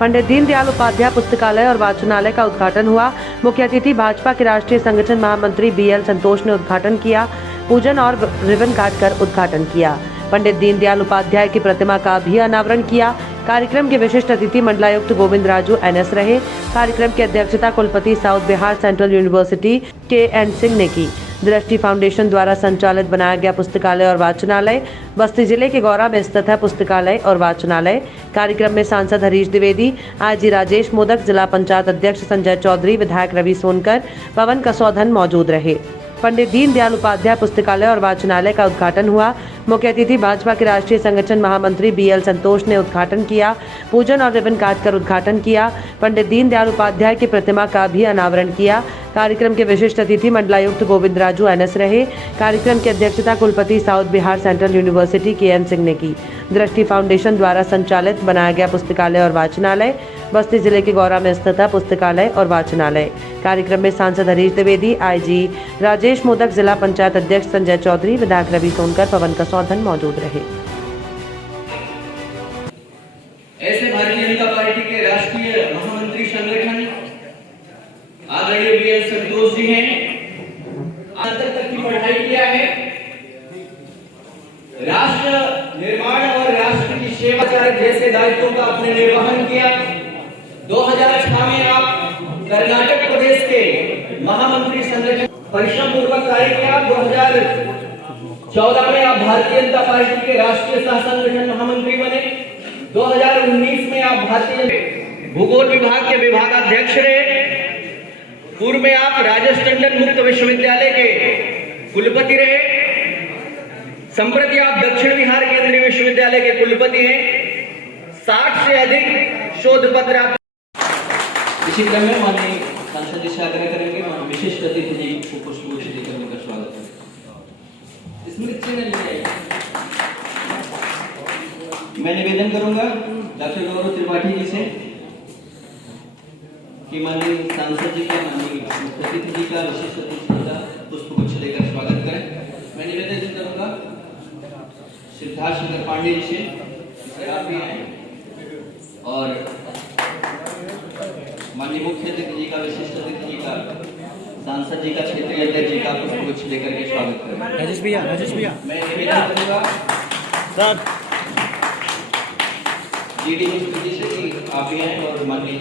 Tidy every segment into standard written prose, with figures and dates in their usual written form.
पंडित दीनदयाल उपाध्याय पुस्तकालय और वाचनालय का उद्घाटन हुआ। मुख्य अतिथि भाजपा के राष्ट्रीय संगठन महामंत्री BL संतोष ने उद्घाटन किया। पूजन और रिबन काटकर उद्घाटन किया। पंडित दीनदयाल उपाध्याय की प्रतिमा का भी अनावरण किया। कार्यक्रम के विशिष्ट अतिथि मंडलायुक्त गोविंद राजू NS रहे। कार्यक्रम की अध्यक्षता कुलपति south Bihar central university KN Singh ने की। दृष्टि फाउंडेशन द्वारा संचालित बनाया गया पुस्तकालय और वाचनालय बस्ती जिले के गौरा में स्थित है। पुस्तकालय और वाचनालय कार्यक्रम में सांसद हरीश द्विवेदी, IG राजेश मोदक, जिला पंचायत अध्यक्ष संजय चौधरी, विधायक रवि सोनकर, पवन कसौधन मौजूद रहे। पंडित दीनदयाल उपाध्याय पुस्तकालय और वाचनालय का उद्घाटन हुआ। मुख्य अतिथि भाजपा के राष्ट्रीय संगठन महामंत्री BL संतोष ने उद्घाटन किया। पूजन और रिबन काटकर उद्घाटन किया। पंडित दीनदयाल उपाध्याय की प्रतिमा का भी अनावरण किया। कार्यक्रम के विशिष्ट अतिथि मंडलायुक्त गोविंद राजू NS रहे। कार्यक्रम की अध्यक्षता कुलपति south Bihar central university KN Singh ने की। दृष्टि फाउंडेशन द्वारा संचालित बनाया गया पुस्तकालय और वाचनालय बस्ती जिले के गौरा में स्थित है। पुस्तकालय और वाचनालय कार्यक्रम में सांसद हरीश द्विवेदी, IG राजेश मोदक, जिला पंचायत अध्यक्ष संजय चौधरी, विधायक रवि सोनकर, पवन कसौधन मौजूद रहे। ऐसे भारतीय जनता पार्टी के राष्ट्रीय महामंत्री संगठन आदरणीय BL संतोष जी हैं। स्नातक तक की पढ़ाई किया है। राष्ट्र निर्माण और राष्ट्र की सेवा जैसे दायित्वों का आपने निर्वहन किया। 2006 में आप कर्नाटक प्रदेश के महामंत्री संगठन परिश्रम पूर्वक कार्य किया। 2014 में आप भारतीय जनता पार्टी के राष्ट्रीय सह संगठन महामंत्री बने। 2019 में आप भारतीय भूगोल विभाग के विभागाध्यक्ष रहे। पूर्व में आप राजेश टंडन मुक्त विश्वविद्यालय के कुलपति रहे। संप्रति आप दक्षिण बिहार केंद्रीय विश्वविद्यालय के कुलपति हैं। 60 से अधिक शोध पत्र आप। इसी क्रम में माननीय सांसद जी से आग्रह करेंगे विशिष्ट अतिथि जी को पुष्पगुच्छ देकर उनका स्वागत करें। स्मृति चिन्ह लिए मैं निवेदन करूंगा डॉक्टर गौरव त्रिपाठी जी से कि माननीय सांसद जी का माननीय अतिथि जी का विशिष्ट अतिथि का पुष्पगुच्छ देकर स्वागत करें। मैं निवेदन करूंगा सिद्धार्थ शंकर पांडे जी से आप भी आए और माननीय मुख्य अतिथि जी का विशिष्ट अतिथि जी का सांसद जी का क्षेत्रीय अध्यक्ष जी का पुष्पगुच्छ देकर के स्वागत करें। राजेश भैया मैं निवेदन करूंगा सर GD जी से कि आप भी आए और माननीय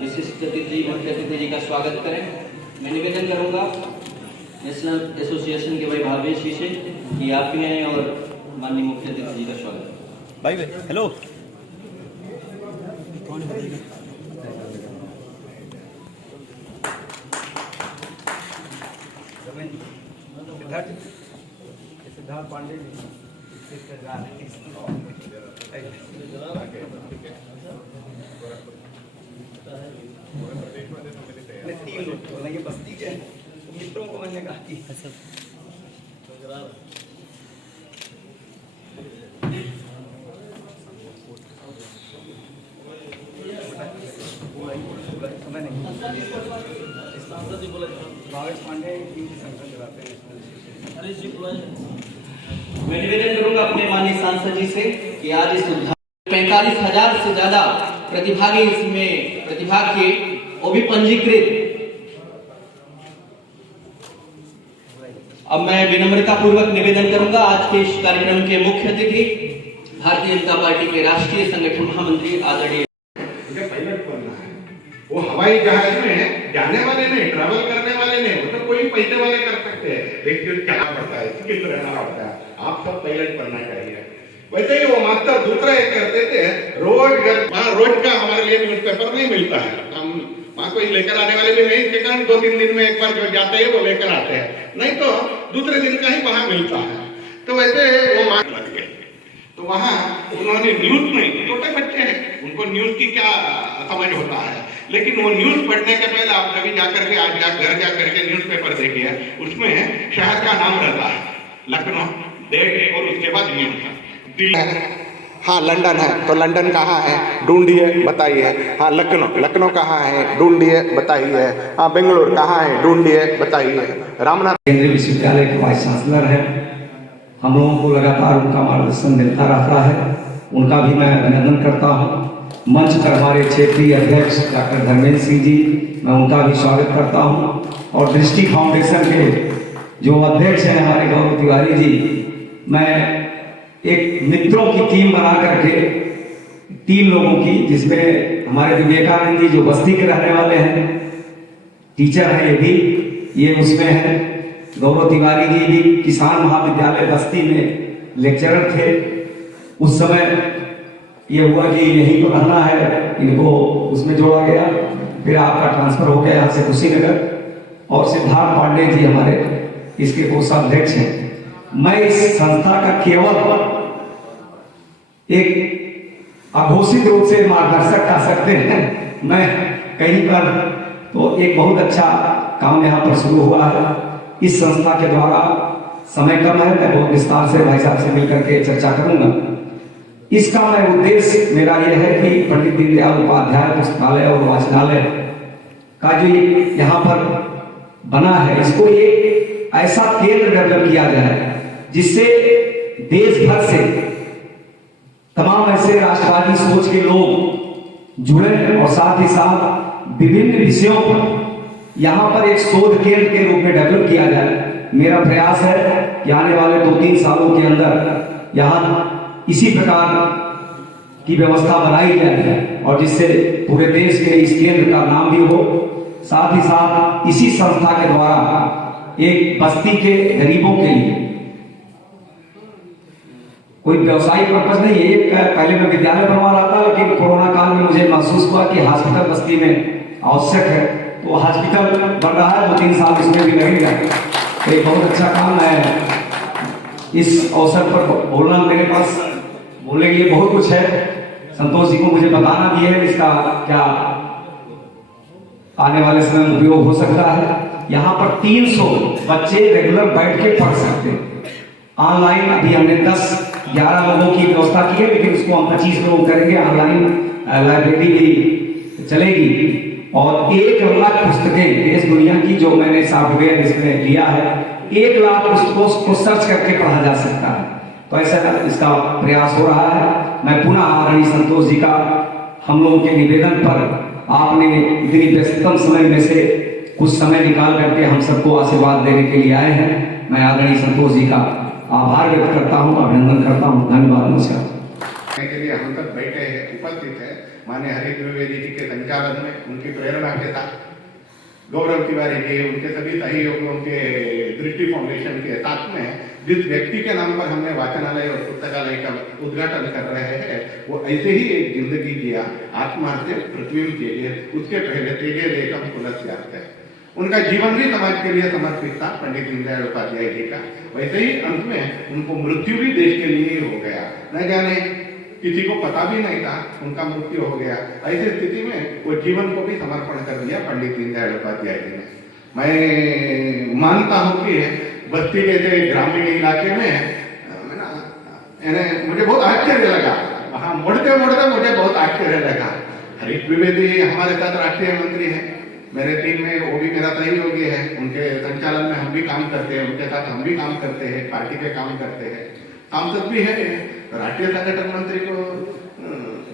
विशिष्ट अतिथि मुख्य अतिथि जी का स्वागत करें। मैं निवेदन करूंगा नेशनल एसोसिएशन के भाई भावेश जी से कि आप भी आए और माननीय मुख्य अतिथि जी का स्वागत। भाई हेलो सिद्धार्थ पांडे तीन लोग बोलेंगे बस्ती के मित्रों को मैंने कहा कि मैं निवेदन करूंगा अपने माननीय सांसद जी से कि आज इस 45,000 से ज्यादा प्रतिभागी इसमें प्रतिभाग किए, वो भी पंजीकृत। अब मैं विनम्रता पूर्वक निवेदन करूंगा आज के इस कार्यक्रम के मुख्य अतिथि भारतीय जनता पार्टी के राष्ट्रीय संगठन महामंत्री आदरणीय वो हवाई जहाज में जाने वाले नहीं, ट्रैवल करने वाले नहीं, वो तो कोई पैसे वाले कर सकते हैं, लेकिन क्या पड़ता है, स्किल रहना पड़ता है। आप सब पायलट बनना चाहिए। वैसे ही वो मास्टर दूसरा एक करते थे, रोज का हमारे लिए न्यूज़पेपर नहीं मिलता है। हम वहाँ कोई लेकर आने वाले भी नहीं, इसके कारण 2-3 दिन में एक बार जो जाते हैं वो लेकर आते हैं, नहीं तो दूसरे दिन का ही वहाँ मिलता है। तो वैसे वो मास्क लग गए, तो वहाँ उन्होंने न्यूज में, छोटे बच्चे हैं, उनको न्यूज की क्या समझ होता है, लेकिन वो न्यूज पढ़ने के पहले आप कभी जाकर के आज घर जाकर के न्यूज़पेपर देखिए, उसमें शहर का नाम रहता है, लखनऊ, देख, और उसके बाद न्यूज। हाँ लंदन है तो लंदन कहाँ है ढूंढिए बताइए। हाँ लखनऊ कहाँ है ढूंढिए बताइए। हाँ बेंगलोर कहाँ है ढूंढिए बताइए। रामनाथ केंद्रीय विश्वविद्यालय के वाइस चांसलर हैं, हम लोगों को लगातार उनका मार्गदर्शन मिलता रहता है, उनका भी मैं अभिनंदन करता हूँ। मंच पर हमारे क्षेत्रीय अध्यक्ष डॉक्टर धर्मेंद्र सिंह जी, मैं उनका भी स्वागत करता हूँ। और दृष्टि फाउंडेशन के जो अध्यक्ष हैं हमारे गौरव तिवारी जी, मैं एक मित्रों की टीम बना करके 3 लोगों की, जिसमें हमारे विवेकानंद जी जो बस्ती के रहने वाले हैं, टीचर हैं ये उसमें है। गौरव तिवारी जी भी किसान महाविद्यालय बस्ती में लेक्चरर थे। उस समय ये हुआ कि यहीं तो रहना है, इनको उसमें जोड़ा गया। फिर आपका ट्रांसफर हो गया यहाँ से कुशीनगर। और सिद्धार्थ पांडे जी हमारे इसके कोषाध्यक्ष हैं। मैं इस संस्था का केवल एक अघोषित रूप से मार्गदर्शक कह सकते हैं। मैं कहीं पर तो एक बहुत अच्छा काम यहाँ पर शुरू हुआ है इस संस्था के द्वारा। समय कम है, मैं बहुत विस्तार से भाई साहब से मिलकर के चर्चा करूंगा। इसका मैं उद्देश्य मेरा यह है कि पंडित दीनदयाल उपाध्याय पुस्तकालय और वाचनालय का जो यहाँ पर बना है, इसको एक ऐसा केंद्र डेवलप किया जाए जिससे देश भर से तमाम ऐसे राष्ट्रवादी सोच के लोग जुड़े और साथ ही साथ विभिन्न विषयों पर यहाँ पर एक शोध केंद्र के रूप में डेवलप किया जाए। मेरा प्रयास है कि आने वाले 2-3 सालों के अंदर यहाँ इसी प्रकार की व्यवस्था बनाई जाए और जिससे पूरे देश में इस केंद्र का नाम भी हो। साथ ही साथ इसी संस्था के द्वारा एक बस्ती के गरीबों के लिए कोई व्यवसायिक पर्पज नहीं है। एक पहले मैं विद्यालय बनवा रहा था, लेकिन कोरोना काल में मुझे महसूस हुआ कि हॉस्पिटल बस्ती में आवश्यक है, तो हॉस्पिटल बन रहा है। 2-3 साल इसमें भी लगेगा। तो एक बहुत अच्छा काम है। इस अवसर पर बोलना, मेरे पास बोलने के लिए बहुत कुछ है। संतोष जी को मुझे बताना भी है इसका क्या आने वाले समय में उपयोग हो सकता है। यहाँ पर 300 बच्चे रेगुलर बैठ के पढ़ सकते हैं। ऑनलाइन अभी हमने 10-11 लोगों की व्यवस्था की है, लेकिन उसको हम 25 लोग करेंगे। ऑनलाइन लाइब्रेरी भी चलेगी और 1 लाख पुस्तकें देश दुनिया की जो मैंने सॉफ्टवेयर इसमें लिया है, 1 लाख पुस्तकों को सर्च करके पढ़ा जा सकता है। तो ऐसा इसका प्रयास हो रहा है। मैं पुनः आदरणीय संतोष जी का हम लोगों के निवेदन पर आपने इतनी व्यस्ततम समय में से कुछ समय निकाल करके हम सबको आशीर्वाद देने के लिए आए हैं। मैं आदरणीय संतोष जी का आभार व्यक्त करता हूँ, अभिनंदन करता हूँ। धन्यवाद, नमस्कार। के लिए हम तक बैठे हैं, उपस्थित है माननीय हरि द्विवेदी जी के संचालन में, उनकी प्रेरणा के साथ गौरव तिवारी जी, उनके सभी सहयोगियों के दृष्टि फाउंडेशन के साथ में जिस व्यक्ति के नाम पर हमने वाचनालय और पुस्तकालय का उद्घाटन कर रहे हैं, वो ऐसे ही एक जिंदगी जिया, आत्मा से पृथ्वी तेजे, उसके पहले तेजे एकम पुलस्यार्थ है। उनका जीवन भी समाज के लिए समर्पित था, पंडित दीनदयाल उपाध्याय जी का। वैसे ही अंत में उनको मृत्यु भी देश के लिए ही हो गया। न जाने किसी को पता भी नहीं था उनका मृत्यु हो गया। ऐसी स्थिति में वो जीवन को भी समर्पण कर दिया पंडित दीनदयाल उपाध्याय जी ने। मैं मानता हूँ कि बस्ती जैसे ग्रामीण इलाके में मुझे बहुत आश्चर्य लगा। वहां मुड़ते मुड़ते मुझे बहुत आश्चर्य लगा। हरि द्विवेदी हमारे साथ राष्ट्रीय मंत्री हैं, मेरे टीम में वो भी मेरा सहयोगी है। उनके संचालन में हम भी काम करते हैं, उनके साथ हम भी काम करते हैं, पार्टी के काम करते हैं, सांसद भी है। राष्ट्रीय संगठन मंत्री को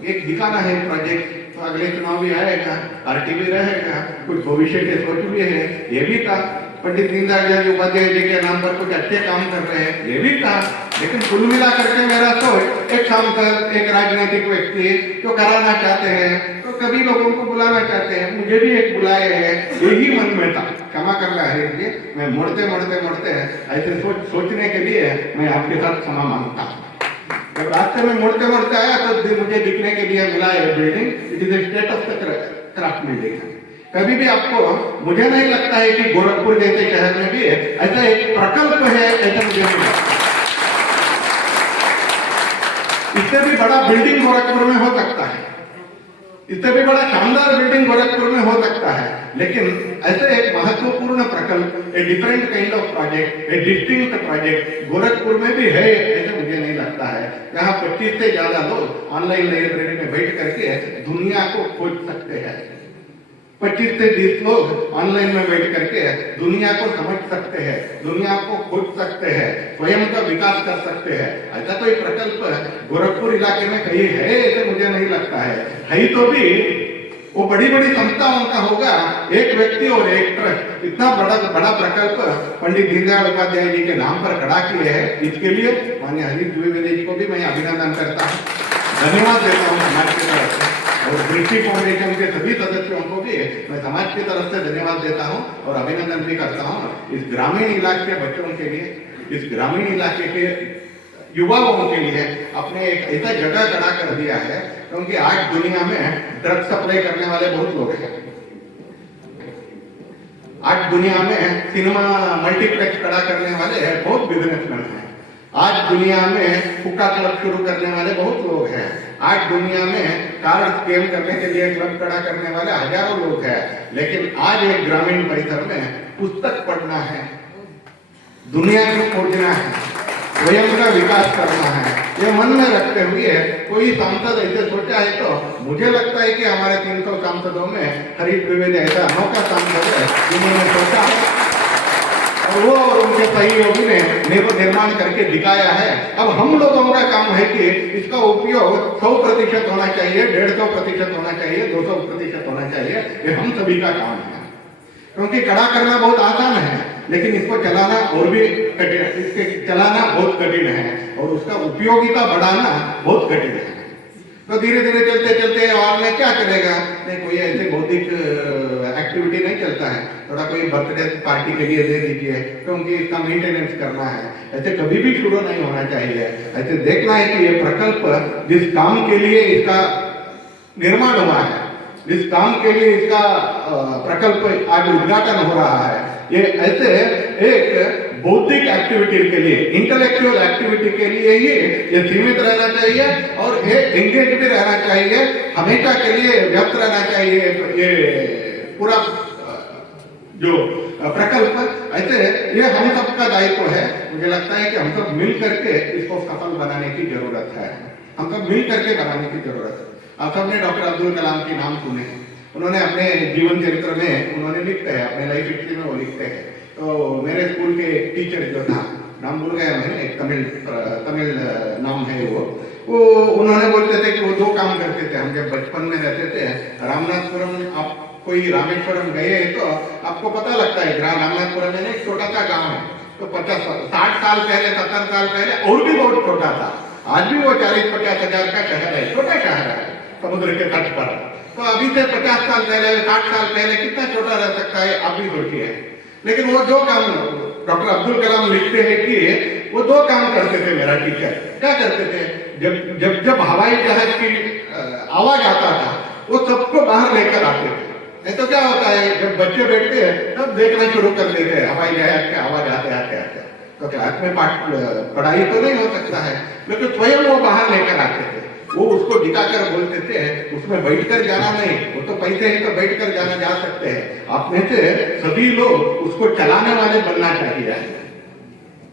एक दिखाना है प्रोजेक्ट, तो अगले चुनाव भी आएगा, पार्टी भी रहेगा, कुछ भविष्य के सोच भी है। ये भी था पंडित दीनदयाल उपाध्याय जी के नाम पर कुछ अच्छे काम कर रहे हैं, ये भी था। लेकिन कुल मिला करके मेरा सोच एक सांसद, एक राजनीतिक व्यक्ति जो कराना चाहते हैं, तो कभी लोगों को बुलाना चाहते हैं, मुझे भी एक बुलाए हैं, यही मन में था। क्षमा करना है इसलिए मैं मुड़ते मुड़ते मुड़ते ऐसे सोचने के लिए मैं आपके साथ क्षमा मांगता हूँ। जब रास्ते में मुड़ते मुड़ते आया तो मुझे दिखने के लिए मिला है building, it is a state of the craft building. कभी भी आपको, मुझे नहीं लगता है कि गोरखपुर जैसे शहर में भी ऐसा एक प्रकल्प है, ऐसा मुझे नहीं लगता। इससे भी बड़ा बिल्डिंग गोरखपुर में हो सकता है, इससे भी बड़ा शानदार बिल्डिंग गोरखपुर में हो सकता है, लेकिन ऐसे एक महत्वपूर्ण प्रकल्प, a different kind of project, A distinct project Gorakhpur में भी है, ऐसा मुझे नहीं लगता है। यहाँ 25 से ज्यादा लोग ऑनलाइन लाइब्रेरी में बैठ करके दुनिया को खोज सकते हैं। 25 से 30 लोग ऑनलाइन में बैठ करके दुनिया को समझ सकते हैं, दुनिया को खोज सकते हैं, स्वयं का विकास कर सकते हैं। ऐसा कोई प्रकल्प गोरखपुर इलाके में कहीं है ऐसे मुझे नहीं लगता है तो भी वो बड़ी बड़ी संस्थाओं का होगा। एक व्यक्ति और एक ट्रस्ट इतना बड़ा प्रकल्प पंडित दीनदयाल उपाध्याय जी के नाम पर खड़ा किए हैं। इसके लिए माननीय हरीश द्विवेदी जी को भी मैं अभिनंदन करता हूँ, धन्यवाद देता हूँ समाज की तरफ से, और दृष्टि फाउंडेशन के सभी सदस्यों को भी मैं समाज की तरफ से धन्यवाद देता हूं और अभिनंदन भी करता हूं। इस ग्रामीण इलाके के बच्चों के लिए, इस ग्रामीण इलाके के युवाओं के लिए अपने एक ऐसा जगह खड़ा कर दिया है, क्योंकि आज दुनिया में ड्रग सप्लाई करने वाले बहुत लोग हैं। आज दुनिया में सिनेमा मल्टीप्लेक्स खड़ा करने वाले बहुत बिजनेसमैन हैं। आज दुनिया में हुक्का क्लब शुरू करने वाले बहुत लोग हैं। आज दुनिया में कार स्कैम करने के लिए क्लब खड़ा करने वाले हजारों लोग हैं। लेकिन आज एक ग्रामीण परिसर में पुस्तक पढ़ना है, दुनिया को खोजना है, स्वयं का विकास करना है, ये मन में रखते हुए कोई सांसद ऐसे सोचा है तो मुझे लगता है कि हमारे 300 सांसदों में हरीश द्विवेदी ऐसा अनोखा सांसद है जिन्होंने सोचा और वो और उनके सहयोगी ने निर्माण करके दिखाया है। अब हम लोगों का काम है कि इसका उपयोग 100% होना चाहिए, 150% होना चाहिए, 200% होना चाहिए। ये हम सभी का काम है, क्योंकि खड़ा करना बहुत आसान है लेकिन इसको चलाना और भी कठिन है। इसके चलाना बहुत कठिन है और उसका उपयोगिता बढ़ाना बहुत कठिन है। तो धीरे धीरे चलते चलते और में क्या करेगा, नहीं कोई ऐसे बौद्धिक एक्टिविटी नहीं चलता है, थोड़ा कोई बर्थडे पार्टी के लिए दे दीजिए क्योंकि इसका मेंटेनेंस करना है। ऐसे कभी भी शुरू नहीं होना चाहिए। ऐसे देखना है कि ये प्रकल्प जिस काम के लिए इसका निर्माण हुआ है, जिस काम के लिए इसका प्रकल्प आज उद्घाटन हो रहा है, ये ऐसे एक बौद्धिक एक्टिविटी के लिए, इंटेलेक्चुअल एक्टिविटी के लिए ही ये सीमित रहना चाहिए और ये एंगेज भी रहना चाहिए, हमेशा के लिए व्यस्त रहना चाहिए। ये पूरा जो प्रकल्प ऐसे ये हम सबका दायित्व है। मुझे लगता है कि हम सब मिल करके इसको सफल बनाने की जरूरत है, हम सब मिल करके बनाने की जरूरत है। आप सबने डॉक्टर अब्दुल कलाम के नाम सुने, उन्होंने अपने जीवन चरित्र में उन्होंने लिखते हैं, अपने लाइफ हिस्ट्री में वो लिखते हैं। तो मेरे स्कूल के टीचर जो था, नाम भूल गया मैंने, एक तमिल नाम है वो उन्होंने बोलते थे कि वो 2 काम करते थे। हम जब बचपन में रहते थे रामनाथपुरम, आप कोई रामेश्वरम गए तो आपको पता लगता है रामनाथपुरम में एक छोटा सा गाँव है, तो 60 साल पहले 70 साल पहले और भी बहुत छोटा था। आज भी वो 40-50 हजार का शहर है, छोटा शहर है समुद्र के तट पर। तो अभी से 50 साल पहले 60 साल पहले कितना छोटा रह सकता है, आप भी सोचिए। लेकिन वो 2 काम डॉक्टर अब्दुल कलाम लिखते हैं कि वो 2 काम करते थे मेरा टीचर। क्या करते थे, जब हवाई जहाज की आवाज आता था वो सबको बाहर लेकर आते थे। नहीं तो क्या होता है, जब बच्चे बैठते हैं तब देखना शुरू कर देते हैं हवाई जहाज की आवाज आते आते तो क्लास में पढ़ाई तो नहीं हो सकता है, लेकिन स्वयं वो बाहर लेकर आते थे। वो उसको दिखाकर बोलते थे उसमें बैठकर जाना नहीं, वो तो पैसे ही तो बैठकर जाना जा सकते हैं। आप में से सभी लोग उसको चलाने वाले बनना चाहिए।